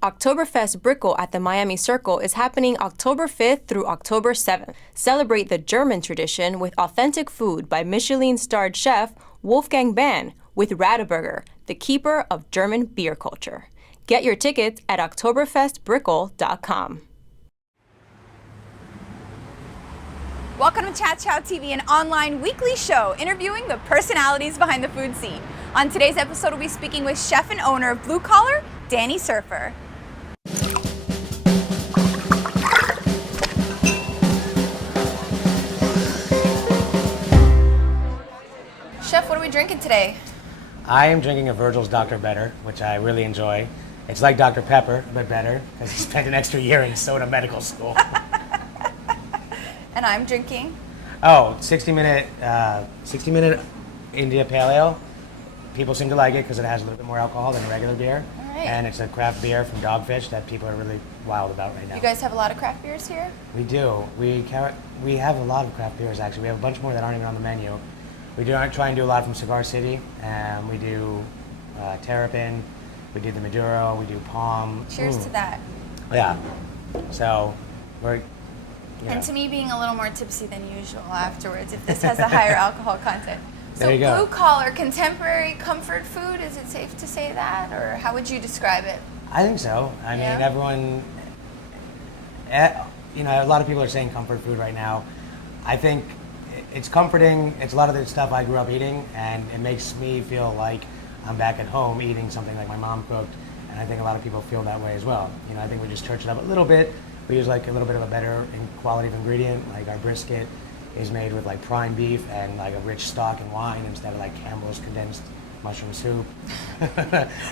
Oktoberfest Brickell at the Miami Circle is happening October 5th through October 7th. Celebrate the German tradition with authentic food by Michelin-starred chef Wolfgang Bahn with Radeberger, the keeper of German beer culture. Get your tickets at oktoberfestbrickell.com. Welcome to Chat Chow TV, an online weekly show interviewing the personalities behind the food scene. On today's episode, we'll be speaking with chef and owner of Blue Collar, Danny Surfer. Chef, what are we drinking today? I am drinking a Virgil's Dr. Better, which I really enjoy. It's like Dr. Pepper, but better, because he spent an extra year in soda medical school. And I'm drinking? 60-minute India Pale Ale. People seem to like it because it has a little bit more alcohol than a regular beer. All right. And it's a craft beer from Dogfish that people are really wild about right now. You guys have a lot of craft beers here? We do. We have a lot of craft beers, actually. We have a bunch more that aren't even on the menu. We try and do a lot from Cigar City. We do Terrapin. We do the Maduro. We do Palm. Cheers to that. Yeah. So, we're... And to me, being a little more tipsy than usual afterwards, if this has a higher alcohol content. So There you go. Blue Collar, contemporary comfort food, is it safe to say that? Or how would you describe it? I think so. I mean, Yeah? everyone... a lot of people are saying comfort food right now. I think it's comforting. It's a lot of the stuff I grew up eating, and it makes me feel like I'm back at home eating something like my mom cooked, and I think a lot of people feel that way as well. I think we just church it up a little bit. We use like a little bit of a better quality of ingredient, like our brisket is made with like prime beef and like a rich stock and wine instead of like Campbell's condensed mushroom soup.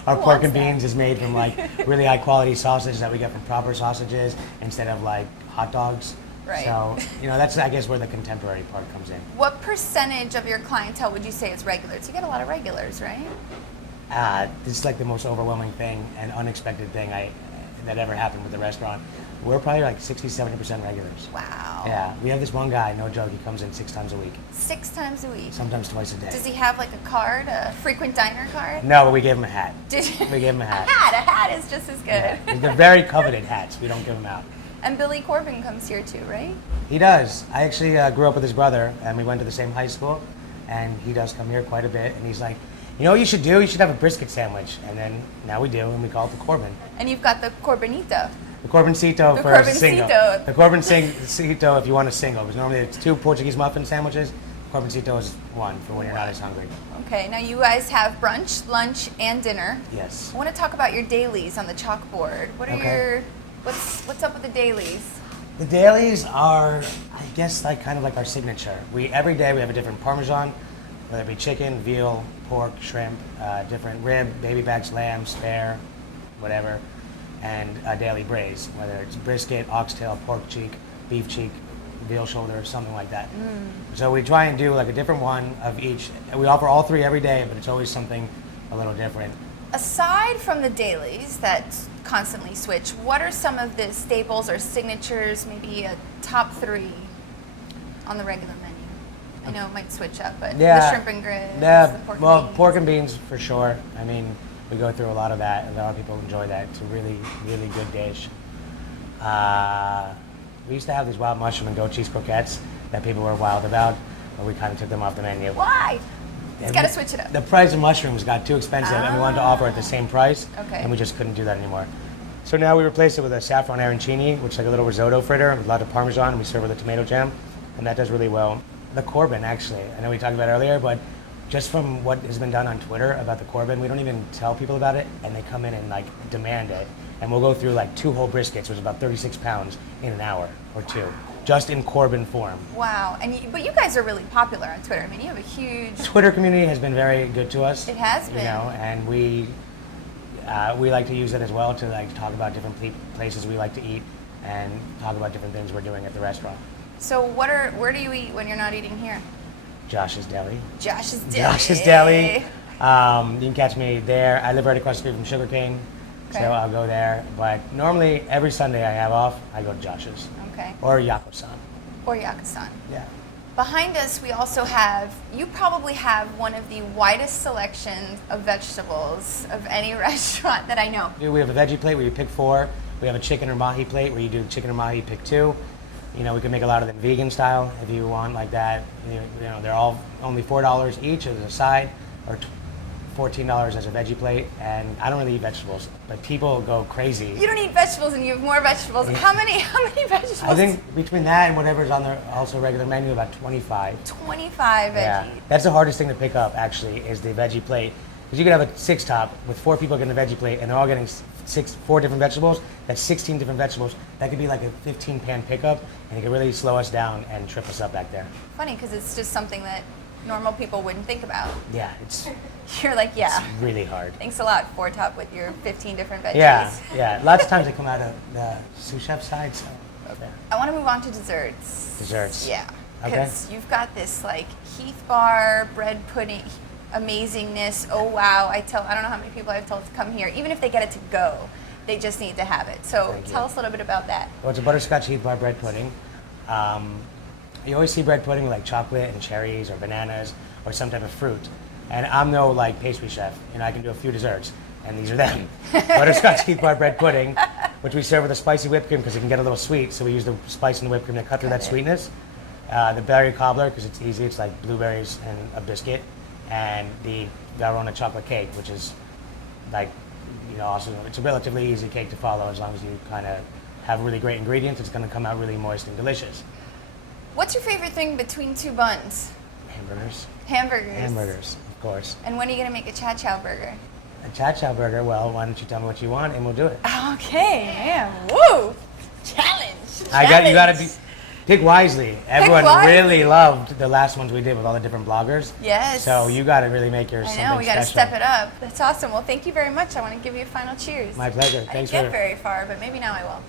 Our pork and beans is made from like really high quality sausage that we get from proper sausages instead of like hot dogs. Right. So, that's I guess where the contemporary part comes in. What percentage of your clientele would you say is regulars? You get a lot of regulars, right? This is like the most overwhelming thing and unexpected thing that ever happened with the restaurant. We're probably like 60-70% regulars. Wow. Yeah, we have this one guy, no joke, he comes in 6 times a week. 6 times a week? Sometimes twice a day. Does he have like a card, a frequent diner card? No, but we gave him a hat. We gave him a hat. A hat is just as good. Yeah. They're very coveted hats. We don't give them out. And Billy Corbin comes here too, right? He does. I actually grew up with his brother, and we went to the same high school, and he does come here quite a bit, and he's like, what you should do? You should have a brisket sandwich. And then now we do, and we call it the Corbin. And you've got the Corbinito. The Corbincito for a single. The Corbincito if you want a single, because normally it's 2 Portuguese muffin sandwiches. Corbincito is 1 for when you're not as hungry. Okay, now you guys have brunch, lunch, and dinner. Yes. I want to talk about your dailies on the chalkboard. What are what's up with the dailies? The dailies are, I guess, kind of like our signature. Every day we have a different Parmesan, whether it be chicken, veal, pork, shrimp, different rib, baby backs, lamb, spare, whatever, and a daily braise, whether it's brisket, oxtail, pork cheek, beef cheek, veal shoulder, something like that. So we try and do like a different one of each. We offer all 3 every day, but it's always something a little different. Aside from the dailies that constantly switch, what are some of the staples or signatures, maybe a top 3 on the regular menu? I know it might switch up, but the shrimp and grits, the pork and beans. Pork and beans for sure. I mean, we go through a lot of that, and a lot of people enjoy that. It's a really, really good dish. We used to have these wild mushroom and goat cheese croquettes that people were wild about, but we kind of took them off the menu. Why? It's got to switch it up. The price of mushrooms got too expensive, and we wanted to offer at the same price, and we just couldn't do that anymore. So now we replace it with a saffron arancini, which is like a little risotto fritter with a lot of Parmesan, and we serve with a tomato jam, and that does really well. The Corbin, actually, I know we talked about it earlier, but just from what has been done on Twitter about the Corbin, we don't even tell people about it, and they come in and demand it. And we'll go through 2 whole briskets, which is about 36 pounds, in an hour or 2, just in Corbin form. Wow, but you guys are really popular on Twitter. I mean, you have a huge... Twitter community has been very good to us. It has been. And we like to use it as well to talk about different places we like to eat and talk about different things we're doing at the restaurant. So where do you eat when you're not eating here? Josh's Deli. Josh's Deli. Josh's Deli. You can catch me there. I live right across the street from Sugarcane, so I'll go there. But normally, every Sunday I have off, I go to Josh's. Okay. Or Yako-san. Or Yako-san. Yeah. Behind us, we also have, you probably have one of the widest selections of vegetables of any restaurant that I know. We have a veggie plate where you pick 4. We have a chicken or mahi plate where you do chicken or mahi, pick 2. You know, we can make a lot of them vegan style if you want like that. You know, they're all only $4 each as a side, or $14 as a veggie plate. And I don't really eat vegetables, but people go crazy. You don't eat vegetables and you have more vegetables. How many vegetables? I think between that and whatever's on the also regular menu, about 25. 25 veggies. Yeah, that's the hardest thing to pick up actually is the veggie plate. Because you could have a 6-top with 4 people getting the veggie plate and they're all getting 4 different vegetables. That's 16 different vegetables. That could be like a 15-pan pickup, and it could really slow us down and trip us up back there. Funny, because it's just something that normal people wouldn't think about. Yeah, it's You're like, yeah. really hard. Thanks a lot, 4-top with your 15 different veggies. Yeah. Lots of times they come out of the sous chef side, so okay. I want to move on to desserts. Desserts. Yeah. Okay. Because you've got this like Heath bar, bread pudding, amazingness. Oh wow! I don't know how many people I've told to come here. Even if they get it to go, they just need to have it. So Thank you. tell us a little bit about that. Well, it's a butterscotch Heath bar bread pudding. You always see bread pudding with like chocolate and cherries or bananas or some type of fruit. And I'm no like pastry chef. You know, I can do a few desserts, and these are them. Butterscotch Heath bar bread pudding, which we serve with a spicy whipped cream because it can get a little sweet. So we use the spice in the whipped cream to cut through that sweetness. The berry cobbler because it's easy. It's like blueberries and a biscuit, and the Valrhona chocolate cake, which is like, you know, also it's a relatively easy cake to follow as long as you kind of have really great ingredients. It's going to come out really moist and delicious. What's your favorite thing between 2 buns? Hamburgers. Hamburgers. Hamburgers, of course. And when are you gonna make a chow chow burger? A chow chow burger. Well, why don't you tell me what you want and we'll do it. Okay, man. Woo! Challenge. You got to pick wisely. Everyone wisely. really loved the last ones we did with all the different bloggers. Yes. So you got to really make yours I something know, we gotta special. step it up. That's awesome. Well, thank you very much. I want to give you a final cheers. My pleasure. I didn't Thanks get for very far, but maybe now I will.